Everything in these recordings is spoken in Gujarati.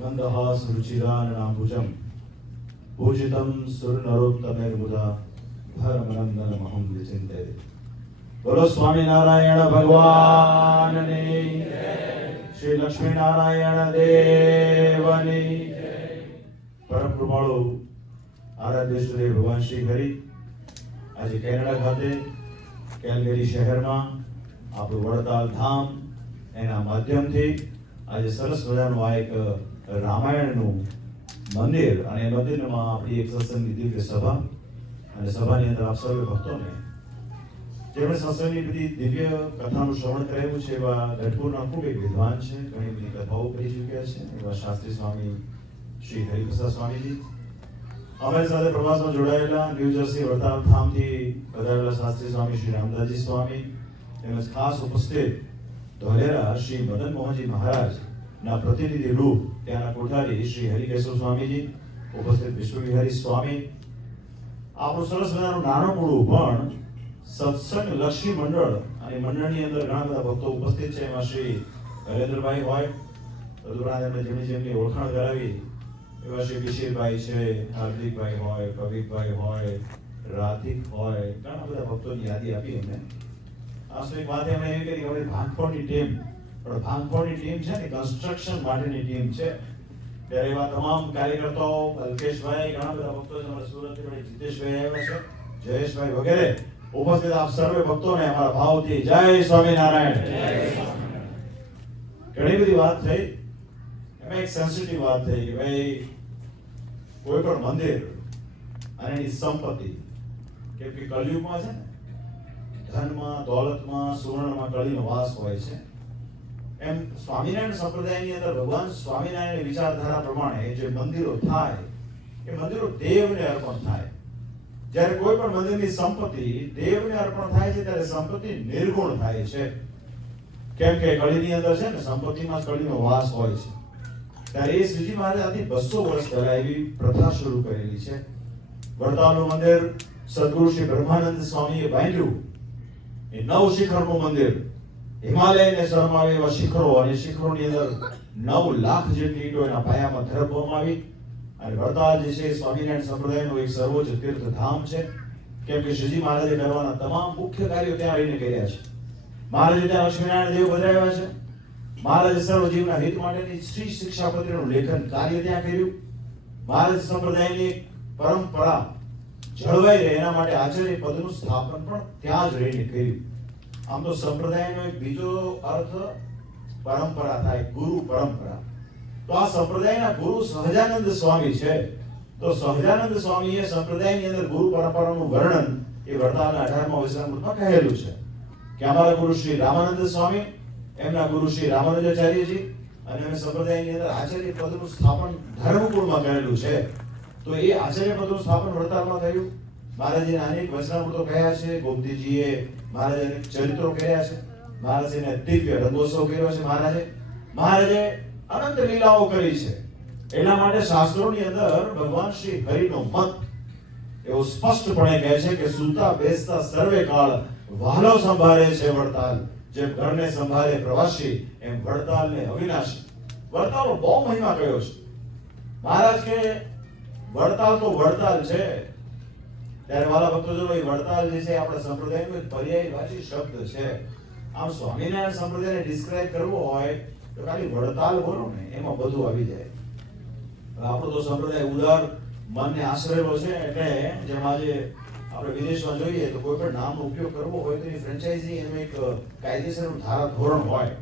મંદહાસ રુચિરાનનાભુજમ પૂજિતમ સુરનરોત્તમેર્બુધા ધર્મનંદન મહં વિચિંતે. બોલો સ્વામિનારાયણ ભગવાનની જય. શ્રી લક્ષ્મીનારાયણ દેવની જય. પરમ કૃપાળુ આરાધ્ય શ્રી ભગવાન શ્રી હરિ આજે કેનેડા ખાતે કેલગરી શહેરમાં આપણું વડતાલ ધામ એના માધ્યમથી આજે સરસ મજાનું આ એક રામાયણનું મંદિર અને મંદિરમાં આપણી એક સત્સંગની દિવ્ય સભા અને સભાની અંદર આપ સર્વે ભક્તોને જેમણે સત્સંગની બધી દિવ્ય કથાનું શ્રવણ કરેલું છે એવા ગઢપુરના ખૂબ એક વિદ્વાન છે, ઘણી બધી કથાઓ કરી ચૂક્યા છે એવા શાસ્ત્રી સ્વામી શ્રી હરિપ્રસાદ સ્વામીજી, અમારી સાથે પ્રવાસમાં જોડાયેલા ન્યૂ જર્સી વડતાલ ધામથી પધારેલા શાસ્ત્રી સ્વામી શ્રી રામદાસજી સ્વામી, તેમજ ખાસ ઉપસ્થિત ધોલેરા શ્રી મદન મોહનજી મહારાજ ના પ્રતિનિધિ રૂપ ત્યાંના કોઠારી શ્રી હરિકેશવ સ્વામીજી, ઉપસ્થિત વિશ્વવિહારી સ્વામી, આપણું સરસ મજાનું નાનકડું પણ સત્સંગ લક્ષી મંડળ અને મંડળની અંદર ઘણા બધા ભક્તો ઉપસ્થિત છે. એમાં શ્રી હરેન્દ્રભાઈ હોય, તદુપરાંત એમને જેમની ઓળખાણ કરાવી એવા શ્રી કિશોરભાઈ છે, હાર્દિકભાઈ હોય, કવિકભાઈ હોય, રાધિક હોય, ઘણા બધા ભક્તોની યાદી આપી એમને. એક વાત એમણે એવી કરી કે ભાંગફોડની ટીમ, પણ ભાંગફોડની ટીમ છે ને કન્સ્ટ્રક્શન માટેની ટીમ છે. ત્યારે એવા તમામ કાર્યકર્તાઓ, અલ્કેશભાઈ, ઘણા બધા ભક્તો છે, અમારા સુરતથી જીતેશભાઈ આવ્યા છે, જયેશભાઈ વગેરે ઉપસ્થિત આપ સર્વે ભક્તોને અમારા ભાવથી જય સ્વામિનારાયણ. ઘણી બધી વાત થઈ, એમાં એક સેન્સિટિવ વાત થઈ કે ભાઈ કોઈ પણ મંદિર અને એની સંપત્તિ, કેમ કે કલયુગમાં છે ને ધનમાં, દોલતમાં, સુવર્ણમાં કળીનો વાસ હોય છે. એમ સ્વામિનારાયણ સંપ્રદાયની અંદર ભગવાન સ્વામિનારાયણની વિચારધારા પ્રમાણે જે મંદિરો થાય એ મંદિરો દેવને અર્પણ થાય. જ્યારે કોઈ પણ મંદિરની સંપત્તિ દેવને અર્પણ થાય છે ત્યારે સંપત્તિ નિર્ગુણ થાય છે. કેમ કે કળીની અંદર છે ને સંપત્તિમાં કળીનો વાસ હોય છે. ત્યારે એ શ્રીજી મહારાજ આથી 200 વર્ષ પહેલા એવી પ્રથા શરૂ કરેલી છે. વડતાલનું મંદિર સદગુરુ શ્રી બ્રહ્માનંદ સ્વામીએ બાંધ્યું. એ 9 શિખરનું મંદિર, હિમાલયને શરમાવે એવા શિખરો, અને શિખરોની અંદર 9 લાખ જેટલી ઈંટો એના પાયામાં ધરવામાં આવી. અને વડતાલ જે છે સ્વામિનારાયણ સંપ્રદાયનું એક સર્વોચ્ચ તીર્થધામ છે. કેમ કે શ્રીજી મહારાજે કરવાના તમામ મુખ્ય કાર્યો ત્યાં રહીને કર્યા છે. મહારાજે ત્યાં લક્ષ્મીનારાયણ દેવ પધરાવ્યા છે. મહારાજે સર્વજીવના હિત માટેની શ્રી શિક્ષાપત્રીનું લેખન કાર્ય ત્યાં કર્યું. મહારાજ સંપ્રદાયની પરંપરા જળવાઈ રહે એના માટે આચાર્ય પદનું સ્થાપન પણ ત્યાં જ રહીને કર્યું. આમ તો સંપ્રદાયનો એક બીજો અર્થ પરંપરા થાય, ગુરુ પરંપરા. તો આ સંપ્રદાયના ગુરુ સહજાનંદ સ્વામી છે. તો સહજાનંદ સ્વામીએ સંપ્રદાયની અંદર ગુરુ પરંપરાનું વર્ણન એ વડતાલના 18મા વચનામૃતમાં કહેલું છે કે અમારા ગુરુ શ્રી રામાનંદ સ્વામી, એમના ગુરુ શ્રી રામાનુજાચાર્યજી, અને એમણે સંપ્રદાયની અંદર આચાર્ય પદનું સ્થાપન ધર્મકુળમાં કરેલું છે. તો એ આચાર્ય પદનું સ્થાપન વડતાલમાં થયું. મહારાજે અનેક વચનામૃતો કહ્યા છે, ગોમતીજીએ મહારાજે અનેક ચરિત્રો કહ્યા છે, મહારાજે દિવ્ય રંગોત્સવ કર્યો છે. મહારાજે અનંત લીલાઓ કરી છે. એના માટે શાસ્ત્રોની અંદર ભગવાન શ્રી હરિનો મત એવો સ્પષ્ટપણે કહે છે કે સૂતા બેસતા સર્વે કાળ વાલો સંભાળે છે વડતાલ. જેમ ઘરને સંભાળે પ્રવાસી એમ વડતાલને અવિનાશી. વડતાલનો બહુ મહિમા કયો છે. મહારાજ કે વડતાલ તો વડતાલ છે. ત્યારે વાલા ભક્તો જો એ વડતાલ જે છે આપણા સંપ્રદાયનો એક પર્યાયવાચી શબ્દ છે. આમ સ્વામિનારાયણ સંપ્રદાયને ડિસ્ક્રાઇબ કરવો હોય તો ખાલી વડતાલ બોલો ને એમાં બધું આવી જાય. આપણો તો સંપ્રદાય ઉદાર મનને આશરેલો છે, એટલે જેમ આજે આપણે વિદેશમાં જોઈએ તો કોઈ પણ નામનો ઉપયોગ કરવો હોય તો એની ફ્રેન્ચાઇઝી એનું એક કાયદેસરનું ધારા ધોરણ હોય.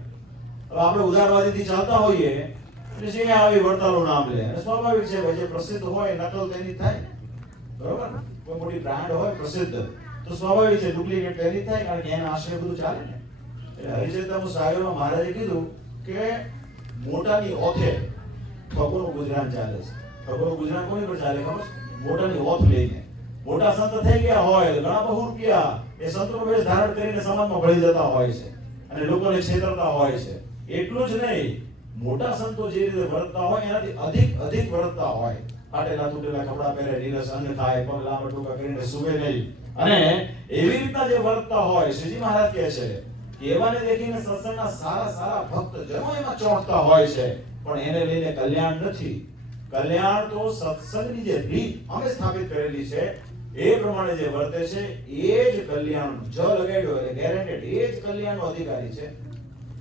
હવે આપણે ઉદારવાદીથી ચાલતા હોઈએ એટલે જે આવી વડતાલનું નામ લે, અને સ્વાભાવિક છે જે પ્રસિદ્ધ હોય નકલ તેની થાય, બરોબર ને? કોઈ મોટી બ્રાન્ડ હોય પ્રસિદ્ધ તો સ્વાભાવિક છે ડુપ્લિકેટ તેની થાય, કારણ કે એના આશરે બધું ચાલે ને. એટલે હરિચરિત્ર સાગરમાં મહારાજે કીધું કે મોટાની ઓથે ઠગોનું ગુજરાન ચાલે છે. ઠગોનું ગુજરાન કોની પર ચાલે ખબર? મોટાની ઓથ લઈને. મોટા સંત થઈ ગયા હોય તો ઘણા બહુ રૂપિયા એ સંતનો વેશ ધારણ કરીને સમાજમાં ભળી જતા હોય છે અને લોકોને છેતરતા હોય છે. એટલું જ નહીં, મોટા સંતો જે રીતે વર્તતા હોય એનાથી અધિક વર્તતા હોય. ફાટેલા તૂટેલા કપડા પહેરે, નીરસ અન્ન ખાય, પગ લાંબા ટૂંકા કરીને સૂવે નહીં, અને એવી રીતના જે વર્તતા હોય, શ્રીજી મહારાજ કહે છે કે એવાને દેખીને સત્સંગના સારા ભક્ત જનો એમાં ચોંટતા હોય છે. પણ એને લઈને કલ્યાણ નથી. કલ્યાણ તો સત્સંગની જે રીત અમે સ્થાપિત કરેલી છે એ પ્રમાણે જે વર્તે છે એ જ કલ્યાણ જ લગાડ્યો એટલે ગેરંટેડ એ જ કલ્યાણનો અધિકારી છે.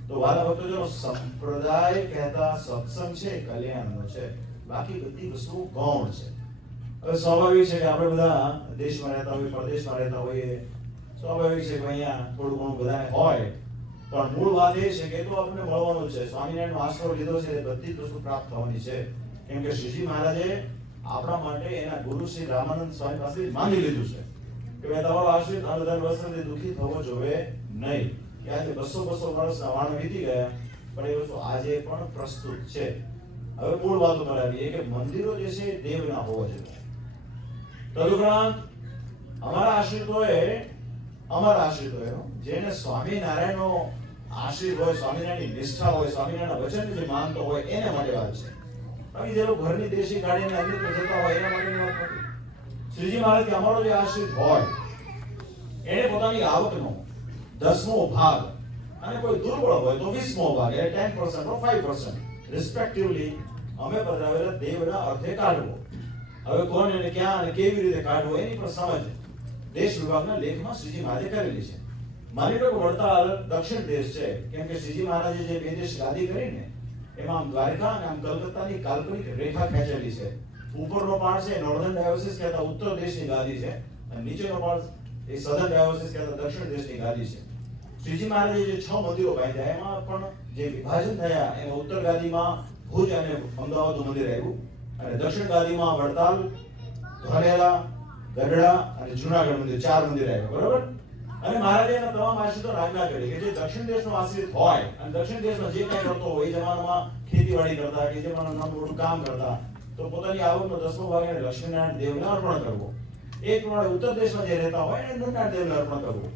તો વાલા ભક્તોજનો, સંપ્રદાય કહેતા સત્સંગ છે કલ્યાણનો છે, બાકી બધી વસ્તુ ગૌણ છે. હવે સ્વાભાવિક છે કે આપણે બધા દેશમાં રહેતા હોઈએ, પરદેશમાં રહેતા હોઈએ, સ્વાભાવિક છે કે અહીંયા થોડું ઘણું બધાને હોય, પણ મૂળ વાત એ છે કે તો આપણને મળવાનું છે. સ્વામિનારાયણનો આશરો લીધો છે એટલે બધી જ વસ્તુ પ્રાપ્ત થવાની છે. કેમ કે શ્રીજી મહારાજે આપણા માટે એના ગુરુ શ્રી રામાનંદ સ્વામી પાસે માંગી લીધું છે કે ભાઈ તમારો આશ્રિત અન્નધન વસ્ત્રથી દુઃખી થવો જોઈએ નહીં. કે આજે 200 વર્ષના વાણ વીતી ગયા, પણ એ વસ્તુ આજે પણ પ્રસ્તુત છે. હવે મૂળ વાતો પર આવીએ કે મંદિરો જે છે એ દેવના હોવા જોઈએ. તદુપરાંત અમારા આશ્રિતોએ જેને સ્વામિનારાયણનો આશ્રિત હોય, સ્વામિનારાયણની નિષ્ઠા હોય, સ્વામિનારાયણના વચનને જે માનતો હોય એને માટે વાત છે. બાકી જે લોકો ઘરની દેશી ગાડીને અન્યત્ર જતા હોય એના માટેની વાત નથી. શ્રીજી મહારાજ કે અમારો જે આશ્રિત હોય એને પોતાની આવકનો 10મો ભાગ અને કોઈ દુર્બળ હોય તો 20મો ભાગ એટલે 10% or 5% રિસ્પેક્ટિવલી અમે પધરાવેલા દેવના અર્થે કાઢવો. હવે કોણ એને ક્યાં અને કેવી રીતે કાઢવો એની પણ સમજ દેશ વિભાગના લેખમાં શ્રીજી મહારાજે કરેલી છે. માની લો કે વડતાલ દક્ષિણ દેશ છે, કેમ કે શ્રીજી મહારાજે જે બે દેશ ગાદી કરીને એમાં આમ દ્વારકા અને આમ કલકત્તાની કાલ્પનિક રેખા ખેંચેલી છે. ઉપરનો પાર્ટ છે નોર્ધન ડાયોસિસ કહેતા ઉત્તર દેશની ગાદી છે અને નીચેનો પાર્ટ એ સધર્ન ડાયોસિસ કહેતા દક્ષિણ દેશની ગાદી છે. શ્રીજી મહારાજે જે 6 મંદિરો બાંધ્યા એમાં પણ જે વિભાજન થયા એમાં ઉત્તર ગાદીમાં ભુજ અને અમદાવાદનું મંદિર આવ્યું અને દક્ષિણ ગાદીમાં વડતાલ, ધોલેરા, ગઢડા અને જૂનાગઢ મંદિર 4 મંદિર આવ્યા. બરોબર? અને મહારાજે એના તમામ આશ્રિતો આજ્ઞા કરી કે જે દક્ષિણ દેશનો આશ્રિત હોય અને દક્ષિણ દેશમાં જે કંઈ કરતો હોય એ જમાનામાં ખેતીવાડી કરતા કે જે નાનું મોટું કામ કરતા તો પોતાની આવકનો 10મો ભાગ એને લક્ષ્મીનારાયણ દેવને અર્પણ કરવો. એ પ્રમાણે ઉત્તર દેશમાં જે રહેતા હોય એને નરનારાયણ દેવને અર્પણ કરવું.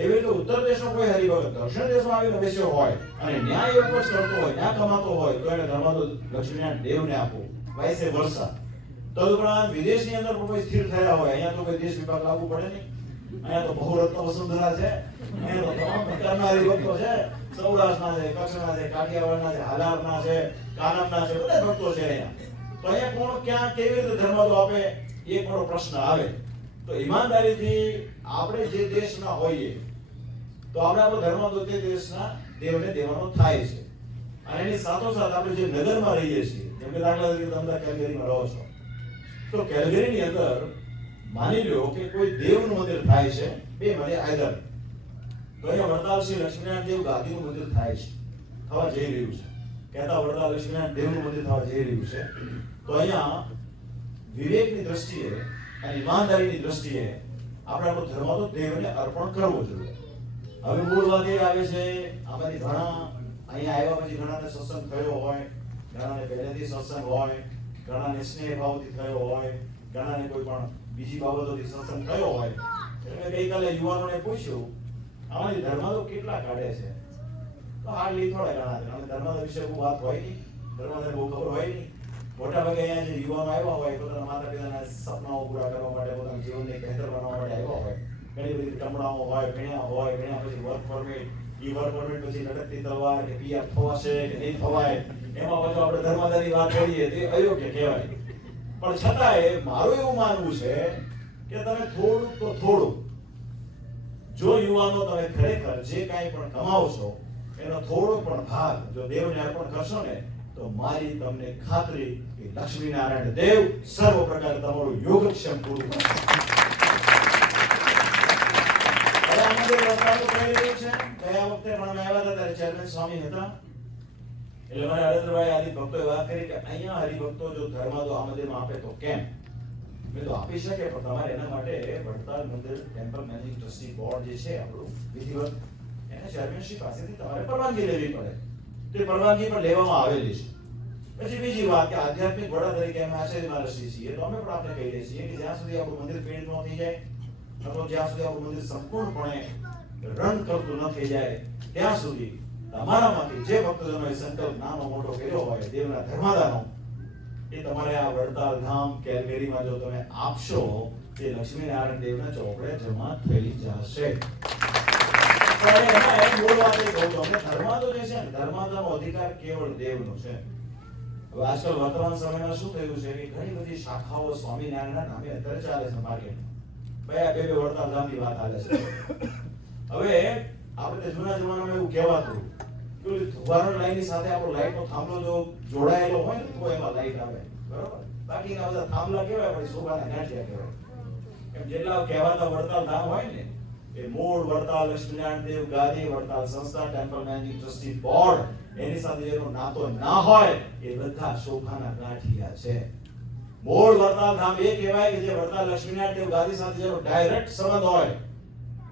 એવી રીતે ઉત્તર દેશનો કોઈ હરિભગત દક્ષિણ દેશમાં આવીને બેસ્યો હોય અને ન્યાય એ ઉપજ કરતો હોય, ન્યાય કમાતો હોય તો એને ધર્માદો લક્ષ્મીનારાયણ દેવને આપવો. વાઇસે વર્ષા. તદુપરાંત વિદેશની અંદર પણ કોઈ સ્થિર થયા હોય, અહીંયા તો કોઈ દેશ વિભાગ લાગુ પડે નહીં. અહીંયા તો બહુરત્ન વસુંધરા છે, અહીંયા તો તમામ પ્રકારના હરિભક્તો છે, સૌરાષ્ટ્રના છે, કચ્છના છે, કાઠિયાવાડના છે, હાલારના છે, કાનમના છે, બધા ભક્તો છે અહીંયા. તો અહીંયા કોણ ક્યાં કેવી રીતે ધર્માદો આપે એ પણ પ્રશ્ન આવે. તો ઈમાનદારીથી આપણે જે દેશના હોઈએ તો આપણે આપણો ધર્માદો તે દેશના દેવને દેવાનો થાય છે. અને એની સાથોસાથ આપણે જે નગરમાં રહીએ છીએ, જેમ કે દાખલા તરીકે તમે કેલગરીમાં રહો છો, તો કેલગરીની અંદર માની લો કે કોઈ દેવનું મંદિર થાય છે, બે માંથી આઈધર તો અહીંયા વડતાલ શ્રી લક્ષ્મીનારાયણ દેવ ગાદીનું મંદિર થાય છે, થવા જઈ રહ્યું છે. કહેતા વડતાલ લક્ષ્મીનારાયણ દેવનું મંદિર થવા જઈ રહ્યું છે. તો અહીંયા વિવેકની દ્રષ્ટિએ અને ઈમાનદારીની દ્રષ્ટિએ આપણે આપણો ધર્માદો દેવને અર્પણ કરવો જોઈએ. હવે મૂળ વાત એ આવે છે, આમાંથી ઘણા અહીંયા આવ્યા પછી ઘણાને સત્સંગ થયો હોય, ઘણાને પહેલેથી સત્સંગ હોય, ઘણાને સ્નેહ ભાવથી થયો હોય, ઘણાને કોઈ પણ બીજી બાબતોથી સત્સંગ થયો હોય. એટલે ગઈકાલે યુવાનોને પૂછ્યું આમાંથી ધર્માદો કેટલા કાઢે છે, તો હાર્ડલી થોડા ઘણા છે. અને ધર્માદો વિશે બહુ વાત હોય નહીં, ધર્માદો બહુ ખબર હોય નહીં. મોટા ભાગે અહીંયા જે યુવાનો આવ્યા હોય પોતાના માતા પિતાના સપનાઓ પૂરા કરવા માટે, પોતાના જીવનને બહેતર બનાવવા માટે આવ્યા હોય, ઘણી બધી ટમણાઓ હોય, ભણ્યા પછી વર્ક પરમિટ, ઈ વર્ક પરમિટ પછી લટકતી તલવાર કે પીઆર થવાશે કે નહીં થવાય, એમાં પાછું આપણે ધર્માદાની વાત કરીએ તે અયોગ્ય કહેવાય. પણ છતાંય મારું એવું માનવું છે કે તમે થોડુંક તો થોડુંક, જો યુવાનો તમે ખરેખર જે કાંઈ પણ કમાવો છો એનો થોડો પણ ભાગ જો દેવને અર્પણ કરશો ને તો મારી તમને ખાતરી કે લક્ષ્મીનારાયણ દેવ સર્વ પ્રકારે તમારું યોગક્ષેમ પૂરું કરશે. હવે આ મંદિર વડતાલ થઈ રહ્યું છે. ગયા વખતે પણ અમે આવ્યા હતા ત્યારે ચેરમેન સ્વામી હતા, એટલે મને હરેન્દ્રભાઈ આદિ ભક્તોએ વાત કરી કે અહીંયા હરિભક્તો જો ધર્માદો આ મંદિરમાં આપે તો કેમ? મેં તો આપી શકે, પણ તમારે એના માટે વડતાલ મંદિર ટેમ્પલ મેનેજિંગ ટ્રસ્ટી બોર્ડ જે છે આપણું વિધિવત એને ચેરમેનશીપ પાસેથી તમારે પરવાનગી લેવી પડે. તે પરવાનગી પણ લેવામાં આવેલી છે. પછી બીજી વાત કે આધ્યાત્મિક વડા તરીકે અમે આચાર્યમાં રસી છીએ, તો અમે પણ આપણે કહીએ છીએ કે જ્યાં સુધી આપણું મંદિર પીડિત ન થઈ જાય અથવા જ્યાં સુધી આપણું મંદિર સંપૂર્ણપણે રન કરતું ન થઈ જાય ત્યાં સુધી તમારામાંથી જે ભક્તજનોએ સંકલ્પ નાનો મોટો કર્યો હોય દેવના ધર્માદાનો, એ તમારે આ વડતાલ ધામ કેલગરીમાં જો તમે આપશો તે લક્ષ્મીનારાયણ દેવના ચોપડે જમા થઈ જશે. ધર્માદો જે છે ને, ધર્માદાનો અધિકાર કેવળ દેવનો છે. હવે આજકાલ વર્તમાન સમયમાં શું થયું છે કે ઘણી બધી શાખાઓ સ્વામિનારાયણના નામે અત્યારે ચાલે છે માર્કેટમાં. બે વડતાલ ધામની વાત ચાલે છે. હવે આપણે જૂના જમાનામાં એવું કહેવાતું કે ધોવારણ લાઈનની સાથે આપણો લાઈટનો થાંભલો જો જોડાયેલો હોય ને તો એમાં લાઈટ આવે, બરોબર? બાકીના બધા થાંભલા કેવાય પછી શોભાના ગાંઠિયા કહેવાય. એમ જેટલા કહેવાતા વડતાલ ધામ હોય ને એ મૂળ વડતાલ લક્ષ્મીનારાયણ દેવ ગાદી વડતાલ સંસ્થા ટેમ્પલ મેનેજિંગ ટ્રસ્ટી બોર્ડ એની સાથે જેનો નાતો ના હોય એ બધા શોભાના ગાંઠિયા છે. મૂળ વડતાલ ધામ એ કહેવાય કે જે વડતાલ લક્ષ્મીનારાયણ દેવ ગાદી સાથે જેનો ડાયરેક્ટ સંબંધ હોય,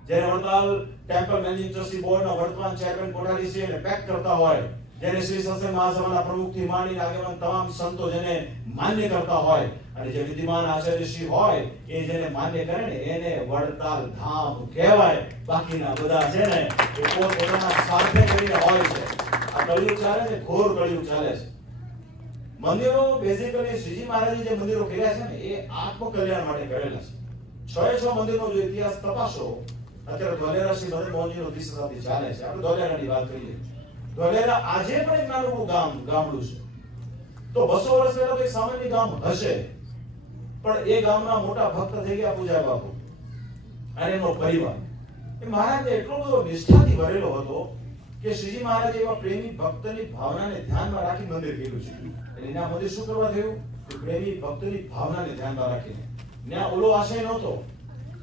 જેને વડતાલ ટેમ્પલ મેનેજિંગ ટ્રસ્ટી બોર્ડના વર્તમાન ચેરમેન કોઠારી છે એને પેક કરતા હોય, જેને શ્રી સત્સંગ મહાસભાના પ્રમુખથી માંડીને આગેવાન તમામ સંતો જેને માન્ય કરતા હોય અને જે વિદ્યમાન આચાર્યશ્રી હોય એ જેને માન્ય કરે ને એને વડતાલ ધામ કહેવાય. બાકીના બધા છે ને એ પોતાના સ્વાર્થે કરીને હોય છે. આ કળિયુગ ચાલે છે, ઘોર કળિયુગ ચાલે છે. મંદિરો બેઝિકલી શ્રીજી મહારાજે જે મંદિરો કર્યા છે ને એ આત્મકલ્યાણ માટે કરેલા છે. 6 મંદિરનો જો ઇતિહાસ તપાસો, અત્યારે ધોલેરા શ્રી મદન મોહનજીનો 30 શતાબ્દી ચાલે છે. આપણે ધોલેરાની વાત કરીએ. ધોલેરા આજે પણ એક નાનું ગામડું છે. તો 200 વર્ષ પહેલા તો એક સામાન્ય ગામ હશે, પણ એ ગામના મોટા ભક્ત થઈ ગયા પૂજા બાપુ અને એનો પરિવાર. એ મહારાજને એટલો બધો નિષ્ઠાથી ભરેલો હતો કે શ્રીજી મહારાજે એવા પ્રેમી ભક્તની ભાવનાને ધ્યાનમાં રાખી મંદિર કર્યું છે. એટલે એના મંદિર શું કરવા થયું કે પ્રેમી ભક્તની ભાવનાને ધ્યાનમાં રાખીને. ત્યાં ઓલો આશય નહોતો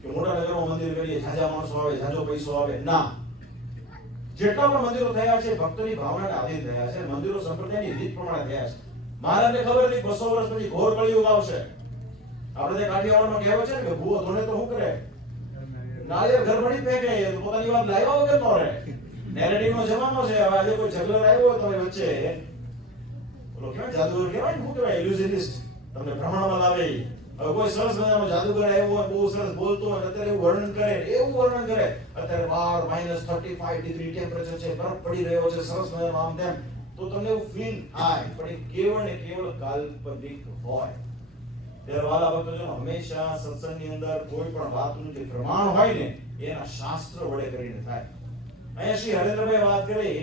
કે મોટા નગરમાં મંદિર કરીએ, ઝાઝા માણસો આવે, ઝાઝો પૈસો આવે. ના, જેટલા પણ મંદિરો થયા છે ભક્તની ભાવનાને આધીન થયા છે. મંદિરો સંપ્રદાયની રીત પ્રમાણે થયા છે. મહારાજને ખબર હતી 200 વર્ષ પછી ઘોર કળિયુગ આવશે. આપણે તે કાઠિયાવાડમાં કહેવત છે ને કે ભૂવો ધોણે તો શું કરે, નાળિયેર ઘરભણી ફેંકે, પોતાની વાત લાવ્યા વગર નો રહે. નેરેટિવનો જમાનો છે. હવે આજે કોઈ જગલર આવ્યો હોય તો વચ્ચે ઓલો કેવાય જાદુગર કહેવાય ને, શું કહેવાય, ઇલ્યુઝનિસ્ટ, તમને ભ્રમણમાં લાવે. હવે કોઈ સરસ મજાનો જાદુગર આવ્યો હોય, બહુ સરસ બોલતો હોય, અત્યારે એવું વર્ણન કરે અત્યારે બહાર -35 ડિગ્રી ટેમ્પરેચર છે, બરફ પડી રહ્યો છે, સરસ મજાનો આમ તેમ, તો તમને એવું ફીલ થાય. પણ એ કેવળ ને કેવળ કાલ્પનિક હોય. ત્યારે વાલા ભક્તોજનો હંમેશા સત્સંગની અંદર કોઈ પણ વાતનું જે પ્રમાણ હોય ને એના શાસ્ત્ર વડે કરીને થાય. અહીંયા શ્રી હરેન્દ્રભાઈ વાત કરી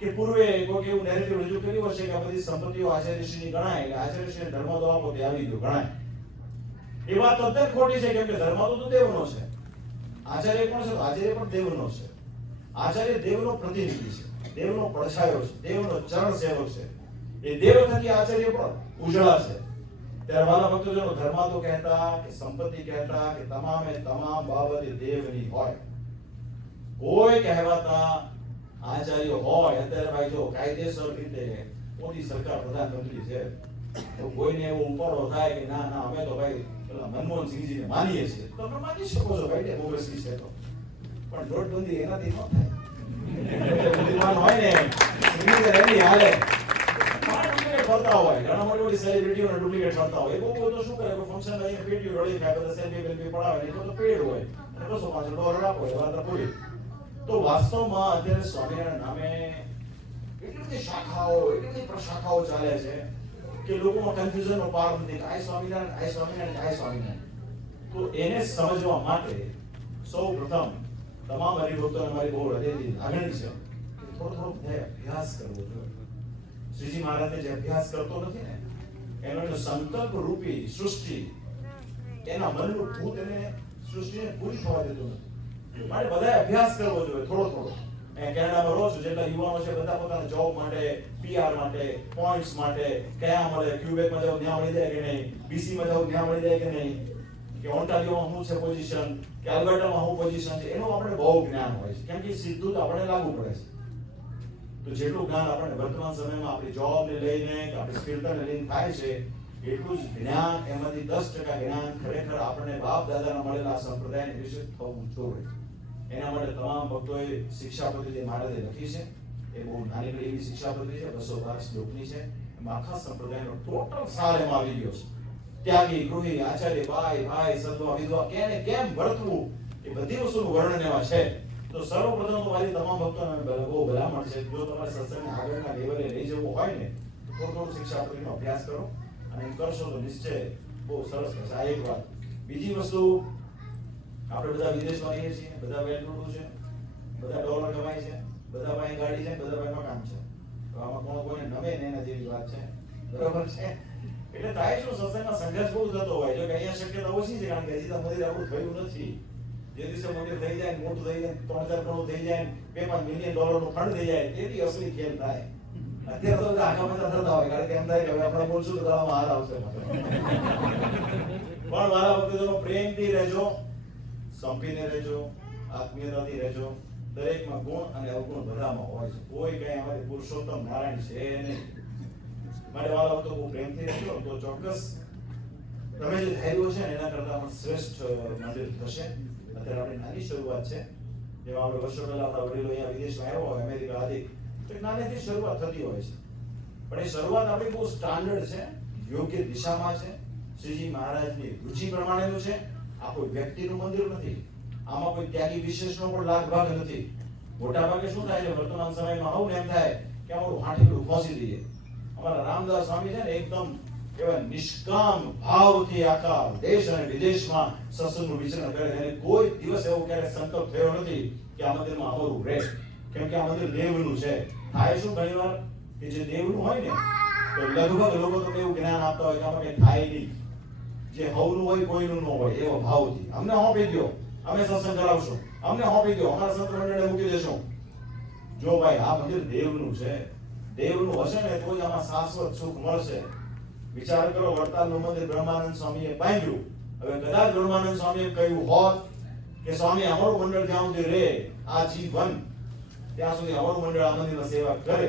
કે પૂર્વે કોઈ એવું નેરેટિવ રજૂ કર્યું હશે કે આ બધી સંપત્તિઓ આચાર્યશ્રીની ગણાય, એટલે આચાર્યશ્રીને ધર્મદો આપો તે આવી ગયો ગણાય. એ વાત તદ્દન ખોટી છે, કેમ કે ધર્મદો તો દેવનો છે. આચાર્ય કોણ છે? તો આચાર્ય પણ દેવનો છે. આચાર્ય દેવનો પ્રતિનિધિ છે, દેવનો પડછાયો છે, દેવનો ચરણ સેવક છે. એ દેવ થકી આચાર્ય પણ ઉજળા છે. ત્યારે વાલા ભક્તોજનો ધર્માદો કહેતા કે સંપત્તિ કહેતા કે તમામે તમામ બાબતે દેવની હોય. કોઈ કહેવાતા આચાર્ય હોય, અત્યારે ભાઈ જો કાયદેસર રીતે મોદી સરકાર પ્રધાનમંત્રી છે તો કોઈને એવો ઉપાડો થાય કે ના ના અમે તો ભાઈ પેલા મનમોહનસિંહજીને માનીએ છીએ, તો તમે માની શકો છો ભાઈ, ડેમોક્રેસી છે. તો પણ નોટબંધી એનાથી ન થાય. બુદ્ધિમાન હોય ને એની રેલી હાલે ફરતા હોય, ઘણા મોટી સેલિબ્રિટીઓને ડુપ્લિકેટ ફરતા હોય. બહુ બધું શું કરે, કોઈ ફંક્શન માં પેટીઓ રળી ખાય, બધા સેલ્ફી બેલ્ફી પડાવે ને તો પેડ હોય અને $200-500 આપો એટલે વાત પૂરી. તો વાસ્તવમાં અત્યારે સ્વામિનારાયણ નામે એટલી બધી શાખાઓ, એટલી બધી પ્રશાખાઓ ચાલે છે કે લોકોમાં કન્ફ્યુઝનનો પાર નથી. આય સ્વામિનારાયણ, આય સ્વામિનારાયણ, આય સ્વામિનારાયણ. તો એને સમજવા માટે સૌ પ્રથમ તમામ હરિભક્તોને મારી બહુ હૃદયથી લાગણી છે કે થોડો અભ્યાસ કરવો જોઈએ. શ્રીજી મહારાજને જે અભ્યાસ કરતો નથી ને એનો સંકલ્પ રૂપી સૃષ્ટિ, એના મનનું ભૂત એને સૃષ્ટિને પૂરી થવા દેતું નથી. મારે બધાએ અભ્યાસ કરવો જોઈએ થોડો. કેનેડામાં રહો છો, જેટલા યુવાનો છે બધા પોતાના જોબ માટે, PR માટે, પોઈન્ટ્સ માટે, કયા મળે, ક્યુબેકમાં જાવ ત્યાં મળી જાય કે નહીં, BCમાં જાવ ત્યાં મળી જાય કે નહીં, કે ઓન્ટારિયોમાં શું છે પોઝિશન, કે આલ્બર્ટામાં શું પોઝિશન છે, એનું આપણે બહુ જ્ઞાન હોય છે. કેમ કે સીધું તો આપણે લાગુ પડે છે. તો જેટલું જ્ઞાન આપણે વર્તમાન સમયમાં આપણી જોબને લઈને કે આપણી સ્થિરતાને લઈને થાય છે, એટલું જ જ્ઞાન, એમાંથી 10% જ્ઞાન ખરેખર આપણે બાપ દાદાના મળેલા સંપ્રદાયને વિશે થવું જોઈએ. એના માટે તમામ ભક્તોએ શિક્ષાપત્રી જે મહારાજે લખી છે એ બહુ નાની એવી શિક્ષાપત્રી છે, 212 શ્લોકની છે. એમાં આખા સંપ્રદાયનો ટોટલ સાર એમાં આવી ગયો છે. ત્યાગી, ગૃહી, આચાર્ય, ભાઈ, સદ્વા, વિધવા, કેને કેમ વર્તવું એ બધી વસ્તુનું વર્ણન એમાં છે. તો સર્વપ્રથમ તો મારી તમામ ભક્તોને બહુ ભલામણ છે, જો તમારે સત્સંગને આગળના લેવલે લઈ જવું હોય ને તો થોડું શિક્ષાપત્રીનો અભ્યાસ કરો અને એમ કરશો તો નિશ્ચય બહુ સરસ થશે. આ એક વાત. બીજી વસ્તુ, આપણે બધા વિદેશમાં રહીએ છીએ, બધા વેલ ટુ ડુ છે, બધા ડોલર કમાય છે, બધા પાસે ગાડી છે, બધા પાસે મકાન છે. તો આમાં કોઈને નમે ને એના જેવી વાત છે, બરોબર છે. એટલે થાય શું, સત્સંગમાં સંઘર્ષ બહુ થતો હોય. જો કે અહીંયા શક્યતા ઓછી છે, કારણ કે હજી તો મંદિર આપણું થયું નથી. જે દિવસે મંદિર થઈ જાય, મોટું થઈ જાય, 3-4 કરોડ થઈ જાય, $2-5 મિલિયન નું ફંડ થઈ જાય, તેથી અસલી ખેલ થાય. અત્યારે તો આખા મજા થતા હોય, કારણ કે એમ થાય કે હવે આપણે બોલશું તો ગળામાં હાર આવશે. પણ મારા ભક્તોનો પ્રેમથી રહેજો, સંપીને રહેજો, આત્મીયતાથી રહેજો. દરેકમાં ગુણ અને અવગુણ બધામાં હોય છે. કોઈ કઈ અમારી પુરુષોત્તમ નારાયણ છે નહીં. મારે વાલા ભક્તો બહુ પ્રેમથી રહેજો, તો ચોક્કસ તમે જે ધાર્યું છે ને એના કરતા પણ શ્રેષ્ઠ મંદિર થશે. અત્યારે આપણી નાની શરૂઆત છે. જેમાં આપણે વર્ષો પહેલા આપણા વડીલો અહીંયા વિદેશમાં આવ્યા હોય, અમેરિકા આદિ, તો નાનેથી શરૂઆત થતી હોય છે. પણ એ શરૂઆત આપણી બહુ સ્ટાન્ડર્ડ છે, યોગ્ય દિશામાં છે, શ્રીજી મહારાજની રુચિ પ્રમાણેનું છે. આ કોઈ વ્યક્તિનું મંદિર નથી. આમાં કોઈ ત્યાગી વિશેષનો પણ લાગ ભાગ નથી. મોટા ભાગે શું થાય છે, વર્તમાન સમયમાં આવું એમ થાય કે અમારું હાંઠીલું ફોસી દઈએ. અમારા રામદાસ સ્વામી છે ને, એકદમ એવા નિષ્કામ ભાવથી આખા દેશ અને વિદેશમાં સત્સંગનું વિચરણ કરે છે. અને કોઈ દિવસ એવો ક્યારે સંકલ્પ થયો નથી કે આ મંદિરમાં અમારું રહે, કેમ કે આ મંદિર દેવનું છે. થાય શું ઘણીવાર કે જે દેવનું હોય ને, તો લગભગ લોકો તો એવું જ્ઞાન આપતા હોય કે આમાં કઈ થાય નહીં, જે હવનું હોય કોઈનું ન હોય, એવો ભાવથી અમને હોંપી દો, અમે સત્સંગ કરાવશું, અમને હોંપી દો, અમારા સંત મંડળે મૂકી દેશું. જો ભાઈ આ મંદિર દેવનું છે, દેવનું હશે ને તો જ આમાં શાશ્વત સુખ મળશે. વિચાર કરો, વડતાલનું મંદિર બ્રહ્માનંદ સ્વામીએ બાંધ્યું. હવે કદાચ બ્રહ્માનંદ સ્વામીએ કહ્યું હોત કે સ્વામી અમારું મંડળ જ્યાં સુધી રહે આજીવન, ત્યાં સુધી અમારું મંડળ આ મંદિરમાં સેવા કરે,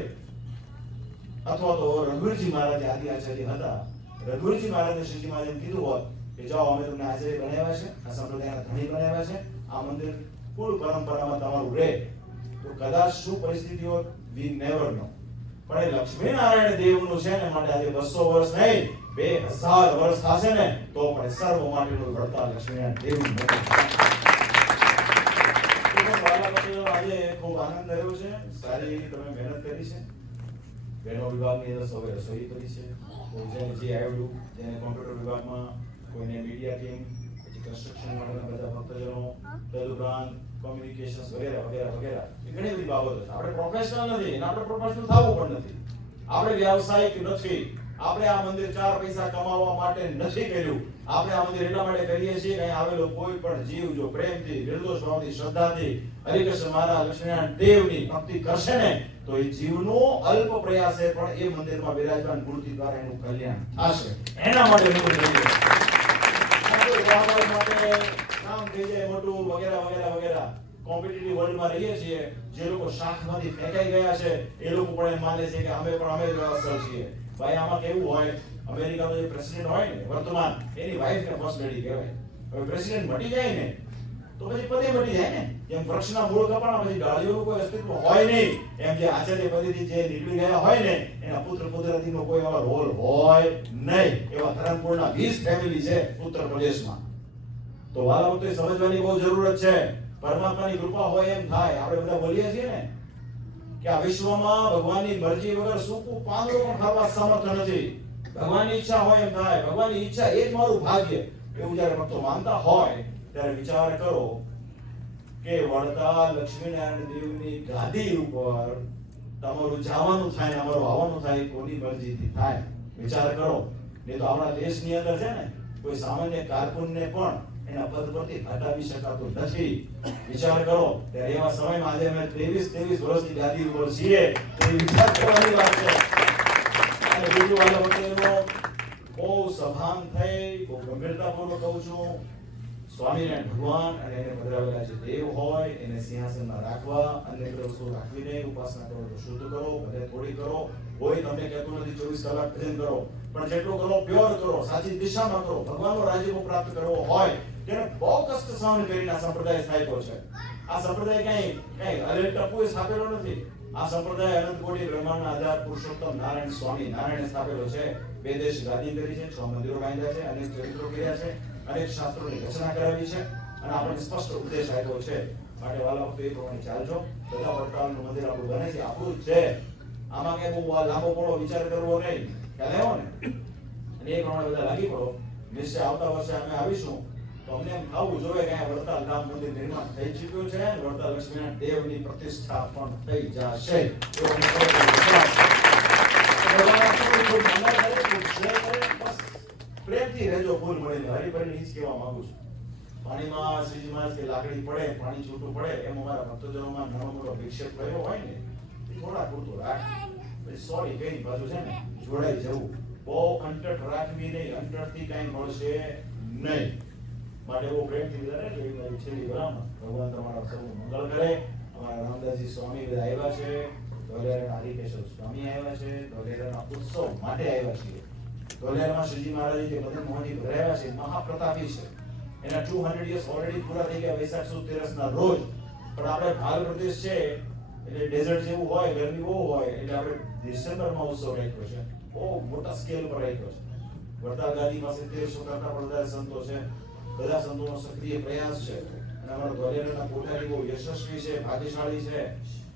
અથવા તો રઘુવીરજી મહારાજ આદિ આચાર્ય હતા, રઘુવીરજી મહારાજને શ્રીજી મહારાજે કીધું હોત કે જાઓ અમે તમને આચાર્ય બનાવ્યા છે, આ સંપ્રદાયના ધણી બનાવ્યા છે, આ મંદિર કુળ પરંપરામાં તમારું રહે, તો કદાચ શું પરિસ્થિતિ હોત, વી નેવર નો. પણ એ લક્ષ્મીનારાયણ દેવનું છે ને, માટે આજે 200 વર્ષ નહીં 2000 વર્ષ થશે ને, તો પણ સર્વ માટેનું વડતાલ લક્ષ્મીનારાયણ દેવનું આજે ખૂબ આનંદ થયો છે. સારી તમે મહેનત કરી છે. બહેનો વિભાગની અંદર સૌએ રસોઈ કરી છે. કોઈ જેને જે આવડ્યું, જેને કોમ્પ્યુટર વિભાગમાં, કોઈને મીડિયા ટીમ, પછી કન્સ્ટ્રક્શન માટેના બધા ભક્તજનો, તદુપરાંત કોમ્યુનિકેશન્સ વગેરે વગેરે વગેરે, એ ઘણી બધી બાબતો છે. આપણે પ્રોફેશનલ નથી અને આપણે પ્રોફેશનલ થવું પણ નથી. આપણે વ્યવસાયિક નથી. આપણે આ મંદિર 4 પૈસા કમાવા માટે નથી કર્યું. આપણે આ મંદિર એટલા માટે કરીએ છીએ કે અહીં આવેલો કોઈ પણ જીવ જો પ્રેમથી, નિર્દોષ ભાવથી, શ્રદ્ધાથી હરિકૃષ્ણ મહારાજ લક્ષ્મીનારાયણ દેવની ભક્તિ કરશે ને, તો એ જીવનો અલ્પ પ્રયાસે પણ એ મંદિરમાં બિરાજમાન મૂર્તિ દ્વારા એનું કલ્યાણ થશે. એના માટે માટે કામ થઈ જાય મોટું વગેરે વગેરે વગેરે. કોમ્પિટિટિવ વર્લ્ડમાં રહીએ છીએ, જે લોકો શાખમાંથી ફેંકાઈ ગયા છે એ લોકો પણ એમ માને છે કે અમે જ અસર છીએ. ભાઈ આમાં કેવું હોય, અમેરિકાનો જે પ્રેસિડેન્ટ હોય ને વર્તમાન, એની વાઇફને ફર્સ્ટ લેડી કહેવાય. હવે પ્રેસિડેન્ટ મટી જાય ને તો પછી પદે મટી જાય ને. જેમ વૃક્ષના મૂળ કપાણા પછી ડાળીઓનું કોઈ અસ્તિત્વ હોય નહીં, એમ જે આચાર્ય પદેથી જે નીકળી ગયા હોય ને, એના પુત્ર પુત્રથીનો કોઈ એવા રોલ હોય નહીં. એવા ધરમપુરના 20 ફેમિલી છે ઉત્તર પ્રદેશમાં. તો વાલા વખતે સમજવાની બહુ જરૂરત છે. પરમાત્માની કૃપા હોય એમ થાય. આપણે બધા બોલીએ છીએ ને કે આ વિશ્વમાં ભગવાનની મરજી વગર સૂકું પાંદડું પણ ખાવા સમર્થ નથી. ભગવાનની ઈચ્છા હોય એમ થાય. ભગવાનની ઈચ્છા એ જ મારું ભાગ્ય. એવું જ્યારે ભક્તો માનતા હોય ત્યારે વિચાર કરો કે વડતાલ લક્ષ્મીનારાયણ દેવની ગાદી ઉપર તમારું જવાનું થાય ને અમારું આવવાનું થાય, કોની મરજીથી થાય? વિચાર કરો. નહીં તો આપણા દેશની અંદર છે ને, કોઈ સામાન્ય કારકુનને પણ એના પદ પરથી હટાવી શકાતું નથી. વિચાર કરો. ત્યારે એવા સમયમાં આજે અમે 23 વર્ષની ગાદી ઉપર છીએ, તો એ વિચાર કરવાની વાત છે. અને બીજું વાલા વખતેનો બહુ સભાન થઈ, બહુ ગંભીરતાપૂર્વક કહું છું, સ્વામિનારાયણ ભગવાન અને એને પધરાવેલા જે દેવ હોય એને સિંહાસનમાં રાખવા, અન્ય વસ્તુ રાખવીને ઉપાસના કરો તો શુદ્ધ કરો, ભલે થોડી કરો. કોઈ તમને કહેતું નથી 24 કલાક ભજન કરો, પણ જેટલું કરો પ્યોર કરો, સાચી દિશામાં કરો. ભગવાનનો રાજ્ય પ્રાપ્ત કરવો હોય તેને બહુ કષ્ટ સહન કરીને આ સંપ્રદાય સ્થાપ્યો છે. આ સંપ્રદાય કઈ અલેટ ટપુએ સ્થાપેલો નથી. આ સંપ્રદાય અનંત કોટી બ્રહ્માંડના આધાર પુરુષોત્તમ નારાયણ સ્વામી નારાયણે સ્થાપેલો છે. 2 દેશ ગાદી કરી છે, 6 મંદિરો બાંધ્યા છે, અનેક ચરિત્રો કર્યા છે, અનેક શાસ્ત્રોની રચના કરાવી છે અને આપણને સ્પષ્ટ ઉપદેશ આપ્યો છે. માટે વાલા ભક્તો એ પ્રમાણે ચાલજો. બધા વડતાલનું મંદિર આપણું બને છે, આપણું જ છે. આમાં કઈ બહુ લાંબો પડો વિચાર કરવો નહીં. ખ્યાલ આવ્યો ને? અને એ પ્રમાણે બધા લાગી પડો. નિશ્ચય આવતા વર્ષે અમે આવીશું તો અમને એમ થવું જોઈએ કે અહીંયા વડતાલ રામ મંદિર નિર્માણ થઈ ચૂક્યું છે અને વડતાલ લક્ષ્મીનારાયણ દેવની પ્રતિષ્ઠા પણ થઈ જશે. એવો ભગવાન આપણને ખૂબ મંગળ કરે, ખૂબ જય કરે. બસ પ્રેમથી રહેજો ફૂલ મળીને. હરિભરીને ઈ જ કહેવા માંગુ છું. પાણીમાં શ્રીજી મહારાજ કે લાકડી પડે, પાણી છૂટું પડે, એમ અમારા ભક્તજનોમાં નાનો મોટો વિક્ષેપ થયો હોય ને, એ થોડા પૂરતું રાખ. પછી સોરી કઈ બાજુ છે ને જોડાઈ જવું. બહુ અંટટ રાખવી નહીં, અંટટથી કાંઈ મળશે નહીં. માટે બહુ પ્રેમથી બધા રહેજો. એ મારી છેલ્લી વિરામ. ભગવાન તમારા સૌનું મંગળ કરે. અમારા રામદાસજી સ્વામી બધા આવ્યા છે, ધોલેરાના હરિકેશવ સ્વામી આવ્યા છે, ધોલેરાના ઉત્સવ માટે આવ્યા છીએ. ધોલેરામાં શ્રીજી મહારાજ જે મદન મોહનજી ભરાયા છે, મહાપ્રતાપી છે. એના 200 years ઓલરેડી પૂરા થઈ ગયા વૈશાખ સુદ તેરસના રોજ. પણ આપણે ભાલ પ્રદેશ છે એટલે ડેઝર્ટ જેવું હોય, ગરમી બહુ હોય, એટલે આપણે ડિસેમ્બરમાં ઉત્સવ રાખ્યો છે. બહુ મોટા સ્કેલ પર રાખ્યો છે. વડતાલ ગાદી પાસે 1300 કરતા પણ વધારે સંતો છે. બધા સંતોનો સક્રિય પ્રયાસ છે. અને અમારા ધોલેરાના કોઠારી બહુ યશસ્વી છે, ભાગ્યશાળી છે.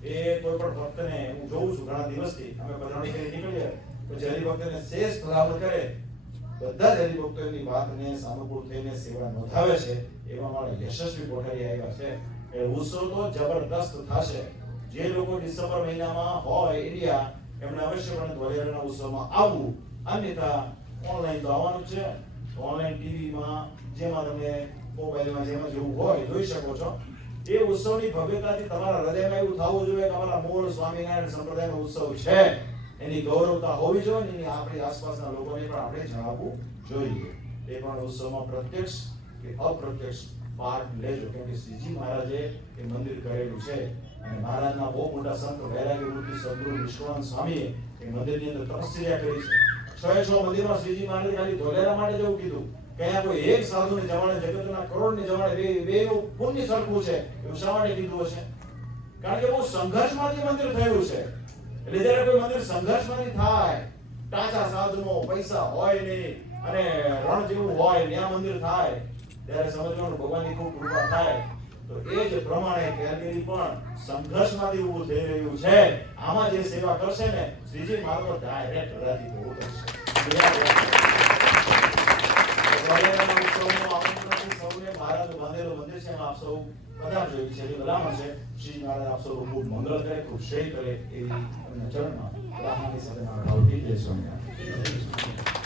એ કોઈ પણ ભક્તને હું જોઉં છું ઘણા દિવસથી, અમે પધરામણી કરી નીકળીએ પછી હરિભક્તને શ્રેષ્ઠ લાભ કરે, બધા જ હરિભક્તો એની વાતને સાનુકૂળ થઈને સેવા નોંધાવે છે. એવા મારા યશસ્વી કોઠારી આવ્યા છે. એ ઉત્સવ તો જબરદસ્ત થશે. જે લોકો ડિસેમ્બર મહિનામાં હોય ઇન્ડિયા, એમણે અવશ્યપણે ધોલેરાના ઉત્સવમાં આવવું. અન્યથા ઓનલાઈન તો આવવાનું છે. ઓનલાઈન ટીવીમાં જેમાં તમે મોબાઈલમાં જેમાં જેવું હોય જોઈ શકો છો. એ ઉત્સવની ભવ્યતાથી તમારા હૃદયમાં એવું થવું જોઈએ કે અમારા મૂળ સ્વામિનારાયણ સંપ્રદાયનો ઉત્સવ છે, એની ગૌરવતા હોવી જોઈએ ને એની આપણી આસપાસના લોકોને પણ આપણે જણાવવું જોઈએ. એ પણ ઉત્સવમાં પ્રત્યક્ષ કે અપ્રત્યક્ષ પાઠ લેજો, કેમ કે શ્રીજી મહારાજે એ મંદિર કરેલું છે. અને મહારાજના બહુ મોટા સંત વૈરાગ્ય મૂર્તિ સદગુરુ નિષ્કળાનંદ સ્વામીએ એ મંદિરની અંદર તપસ્યા કરી છે. 6 મંદિરમાં શ્રીજી મહારાજે ખાલી ધોલેરા માટે જ એવું કીધું કે અહીંયા કોઈ એક સાધુને જવાડે, જગતના કરોડને જવાડે, બેનું પુણ્ય સરખું છે. એવું શા માટે કીધું હશે? કારણ કે બહુ સંઘર્ષમાંથી મંદિર થયું છે. એટલે જ્યારે કોઈ મંદિર સંઘર્ષમાંથી થાય, ટાચા સાધુનો પૈસા હોય નહીં અને રણ જેવું હોય, ત્યાં મંદિર થાય, ત્યારે સમજવાનું ભગવાનની ખૂબ કૃપા થાય. તો એ જ પ્રમાણે કેરગીરી પણ સંઘર્ષમાંથી ઊભું થઈ રહ્યું છે. આમાં જે સેવા કરશે ને શ્રીજી મારો ડાયરેક્ટ હૃદયથી બહુ કરશે. સૌને મહારાજ બાંધેલું મંદિર છે, આપ સૌ પધારજો. એવી છેલ્લી ભલામણ છે. શ્રીજી મહારાજ આપ સૌ ખૂબ મંગળ કરે, ખૂબ શ્રેય કરે એવી ચરણમાં પ્રાર્થનાની સાથે મારા ભાવથી જય સ્વામિનારાયણ.